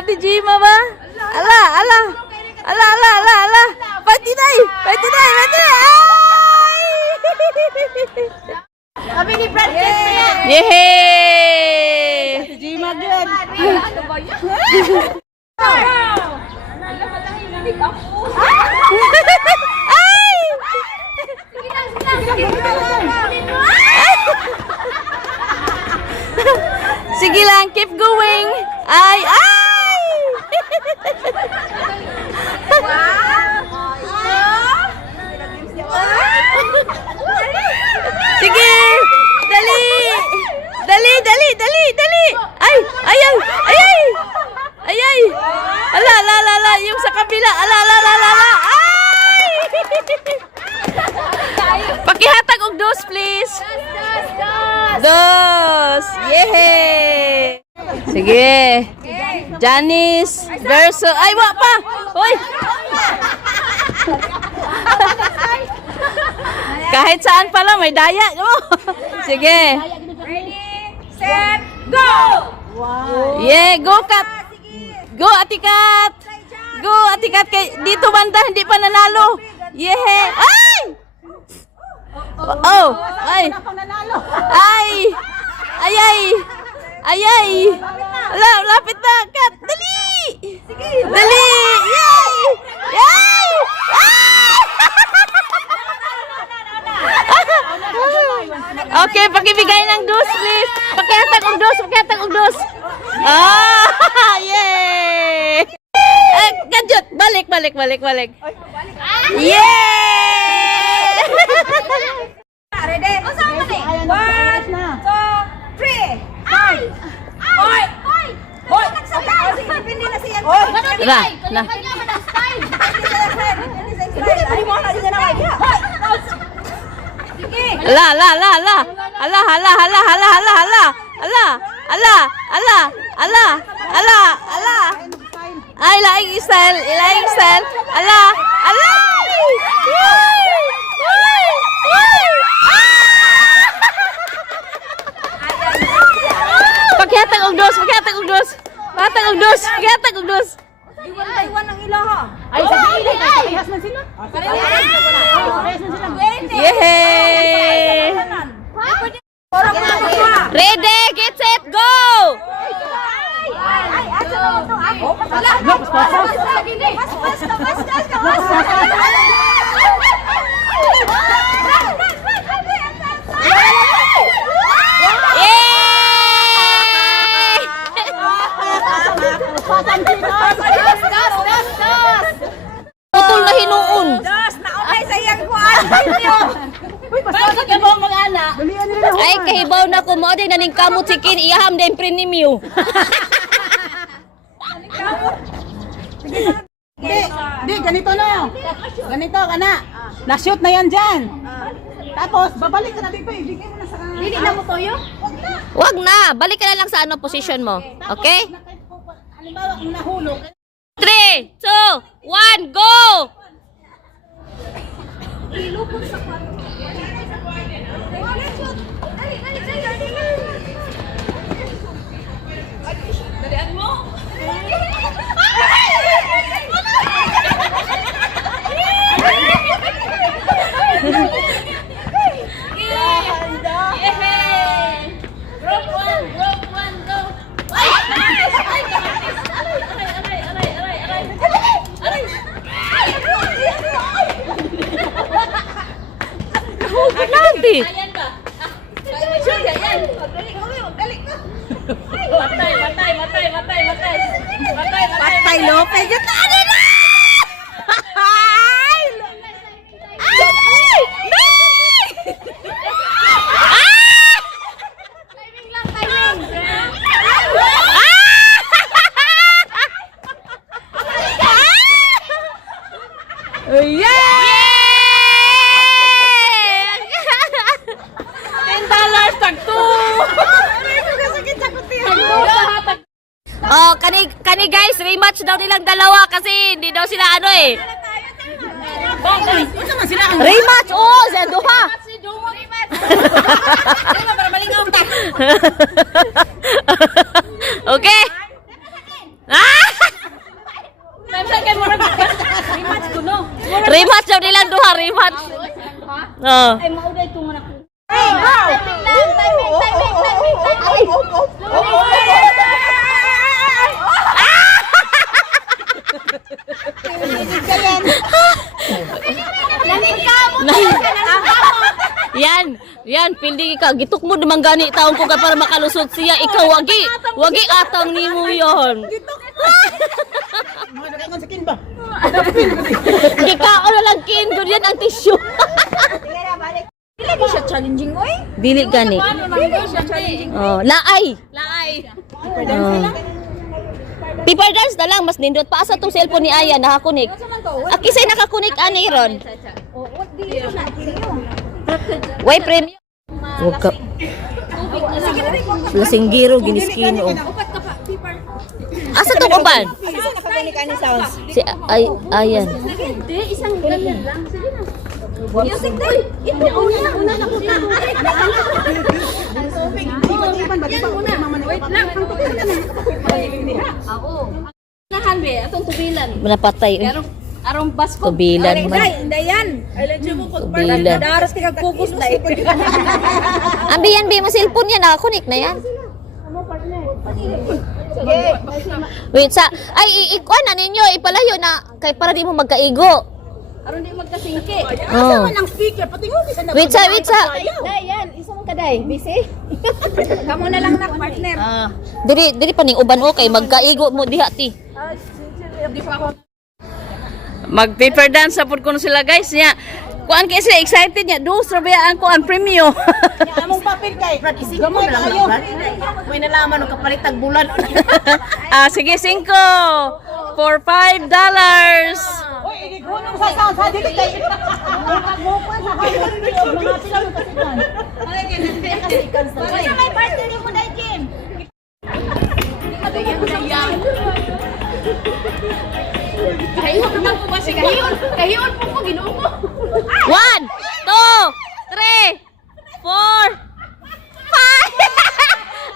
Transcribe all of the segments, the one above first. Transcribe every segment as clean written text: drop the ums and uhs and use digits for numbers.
Ate Jima ba? Ala, ala. Ala, ala, ala, ala. 59! 59! 59! Kami ni Francis na yan. Yehey! Ate Jima good. Ano ba yan? Alam mo lang yung hindi ako. Ay! Sige lang, sige lang. Sige lang, keep going. Ay, ay! Sige! Dali! Dali, dali, dali, dali! Ay! Ay, ay! Ay, ay! Ay, ay! Ala, ala, ala, ala! Yung sa kabila! Ala, ala, ala, ala! Ala! Ay! Pakihatag og dos, please! Dos! Yehey! Sige! Janice versus... Ay, wa pa! Hoy! Kahit saan pala, may daya. Oh. Sige. Ready, set, go! Yeah, go Kat. Go Ate Kat. Go Ate Kat. Dito banda, hindi pa nanalo. Yeah. Ay! Oh, ay. Ay. Ay, ay. Ay, ay. Lapit na, Kat. Dali. Dali. Yay! Yay! Okay, pakibigay ng dos, please. Pakihatag og dos, pakihatag og dos. Ah, yay! Gadget, balik, balik, balik, balik. Yay! Ready? Kasama na eh. 1, 2, 3. Ay! Hoy! Hoy! Hoy! Nagsabay! Depende na siya. Na, na. Kanya man ang style. Sige! Ala, ala, ala, ala. Ala, ala, ala, ala, ala, ala. Ala, ala, ala, ala, ala, ala. Ay, laing style, laing style. Ala, ala. Yay! Yay! Yay! Pakihatag og dos, pakihatag og dos. Pakihatag og dos, pakihatag og dos. Iwan ang ilaha. Ay, sa pili. Parehas man sila. Parehas man sila. Yehey! Ready, get set, go! Putol na hinuon. Dos, naunay sa iyang kuwan. Bakit ka mo mag-ana? Ay, kahibaw na ko mo. Di naning kamot sikin. Iyaham din premium. Di, ganito na. Ganito, kana. Na-shoot na yan dyan. Tapos, babalik ka na dito. Ibigay mo na sa kanila. Hindi na mo toyo? Wag na. Balik ka na lang sa ano position mo. Okay? Halimbawa, kung nahulog. 3, 2, 1, go! Dalian mo. Group 1, go. Nanti. Ayan ba? Ayan. Magdalik ka. Matay. Patay Lopez. Yung tali na! Ay! Ay! Timing lang, timing. Yay! $10 tag 2. Oh, kani guys, rematch daw nilang dalawa kasi hindi daw sila ano eh. Rematch, oh, sa duha. Si Dumo rematch. Ano para malingaw ta? Okay. Ah! Oh. Ay, mauday ito nga na ko. Hey, go! Timing. Lamin ka mo. Yan, pindi ka. Gituk mo naman gani taong ko ka para makalusot siya. Ikaw, wagi atang ni mo yun. Mga nakakan sa kin ba? Gikao na lang kin, yan ang tissue. Dili siya challenging, oy. Dili gani. Dili siya challenging. Oh, laay. Paper dance na lang, mas nindot pa sa tong cellphone ni Aya nakakunik. Akisay nakakunik ani ron. Way premium. Wag ka. Lasinggiro giniskino. Asa to uban? Si Ayan. Isang ganyan lang. Sige na. Music day. Ito una na kuna. Ang tubig. Wait lang. Ako. Nahan be, atong tubilan. Manapatay. Pero arong basko. Tubilan man. Dayan. Ay legit mo pag Tubilan. daras kay focus na ito. Ambi yan, mo cellphone yan, nakakunik na yan. Wait sa, ay ikuan na ninyo, ipalayo na, kay para di mo magkaigo. Aron di magkasingki. Oh. Ang speaker, pati mo bisa na. Wait sa. Dayan, isa mo kaday, busy. Kamo na lang nak partner. Diri pa ning uban o kay magkaigo mo diha ti. Di pa ako. Mag paper dance sa pud kuno sila guys niya. Kuan kay sila excited niya. Do trabayaan ko ang premium. Among papel kay. Gamay kayo. May nalaman ng kapalitag bulan. Sige 5 for $5. Oy, igunong sa sound sa dili kay. Magmupan sa hayon niyo mga sila kasikan. Sa may partner mo dai Jim. Kahiyon naman po ba si Kahiyon? Kahiyon po ko, ginoo ko. 1, 2, 3, 4, 5.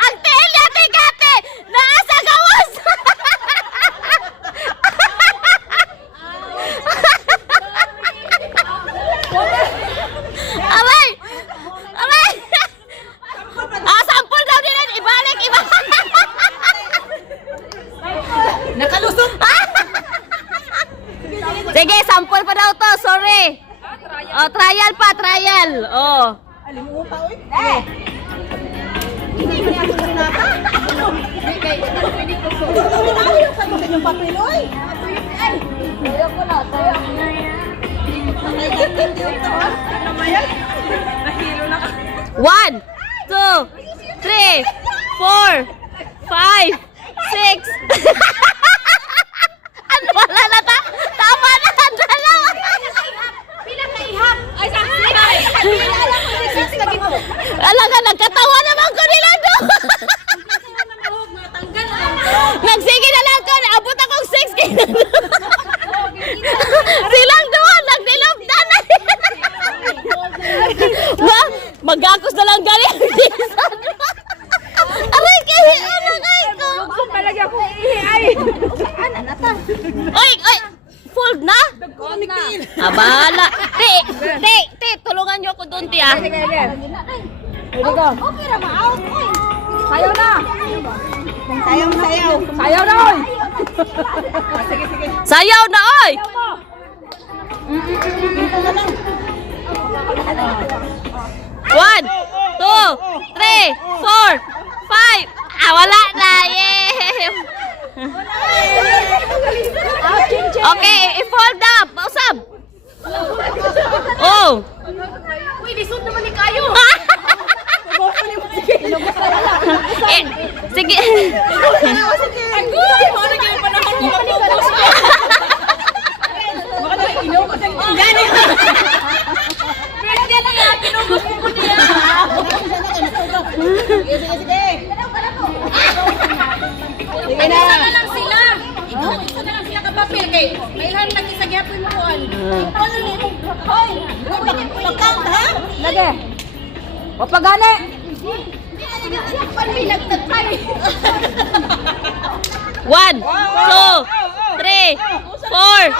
Ang tail yate kate. Naasa gawas. Abay! Abay! Sampol daw din. Ibalik. Nakalusot. Sige, sample pa daw to. Sorry. Oh, trial pa, trial. Oh. Alimuta oy. Yung papel oy. Ayoko na, tayo. One, 2, 3, 4, 5, 6. Ano wala na ta? Tama na, dalawa. Pila ka ihap? Ay, sa pila. Pila ko si Six lagi mo. Ala nga, nagkatawa naman ko nila do. Nagsige na lang ko, abot akong 6. Silang doon, nagdilopdan na. Magakos na lang gali. Aray, kahi, ano kayo ko? Kung palagi ako iihay. Ano na ta? Oy, fold na? Abala. Te, tulungan niyo ako doon, tiya. Okay ra ma-out. Sayaw na. Sayaw na, oy. Sayaw na, oy! One, 2, 3, 4, 5. Wala na. Yeah. Okay, i-fold up. Pausap. Oh. Uy, lisod naman ni kayo. Sige. Sige na lang sila. Ikaw, isa na lang sila ka papel kay mailan lagi sa gyapon mo kuan. Ano ni mo? Hoy, pagkaunt ha? Lagi. O pagani. One, 2, 3, 4, 5.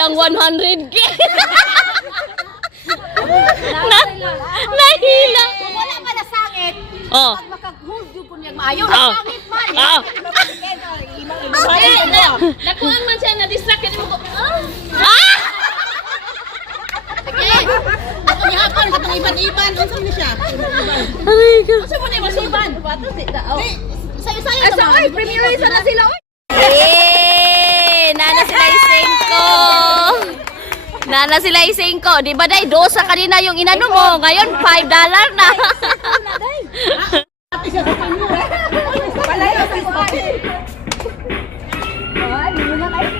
sayang 100k. Nahila. Kung wala pa na sangit, Oh. pag makag-hold yung kunyang maayo, Ah. sangit man. Ah. Nakuhaan man siya, na-distract ka mo. Ah! Sige. Ako ni Hapon, katong iban-iban. Unsa man siya? Aray ko. Unsa man yung masiban? Sayo-sayo Asa ay premiere na sila. Eh, nana sila isengko. Nana sila isengko. Di ba day, dosa kanina yung inano mo. Ngayon, $5 na. Ate siya sa kanyo. Palayo sa kumain. Ay, di mo na tayo.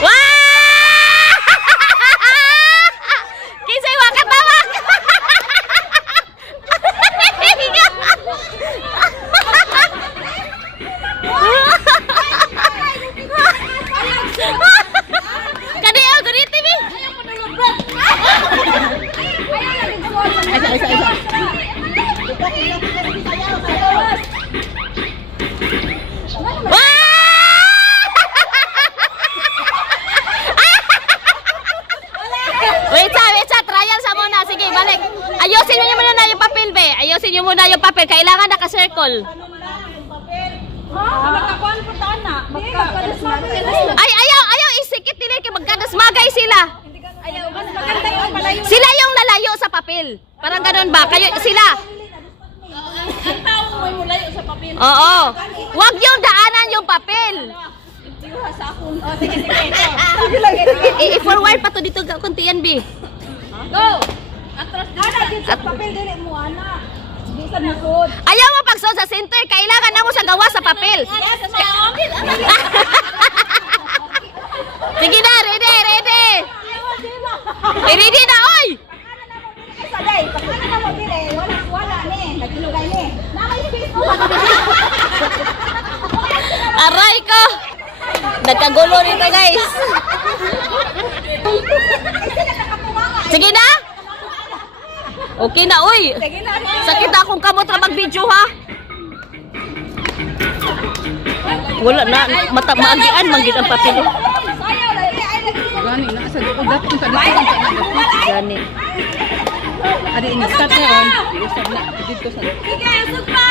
Wah! Kisay wakatawak. Kadi guri TV. Isa. Wait sa, trial sa muna. Sige, balik. Ayusin niyo muna yung papel, be. Ayusin niyo muna yung papel. Kailangan naka-circle. Ay, ayaw, isikit nila kay magkadasmagay sila. Sila yung lalayo sa papel. Parang ganun ba? Kayo, sila. Ang tao may mulayo sa papel. Oo. Huwag yung daanan yung papel. I-forward pa to dito kuntian, B. Go! Atras dito. At papel dili mo, anak. Di sa likod. Ayaw mo pagsuot sa center. Kailangan na mo sa gawa sa papel. Yes, sa Sige na, ready. Ready na, oy! Saday, pagkana na mo dire, wala ni, nagilugay ni. Namay space mo. Aray ko! Nagkagulo nito, guys. Sige na? Okay na, uy. Sakit na akong kamot na mag-video, ha? Wala na. Maagian, manggit ang papel. Gani na sa dito dapat sa dito. Gani. Adi ini start na on. Dito sa dito sa. Sige, usog pa.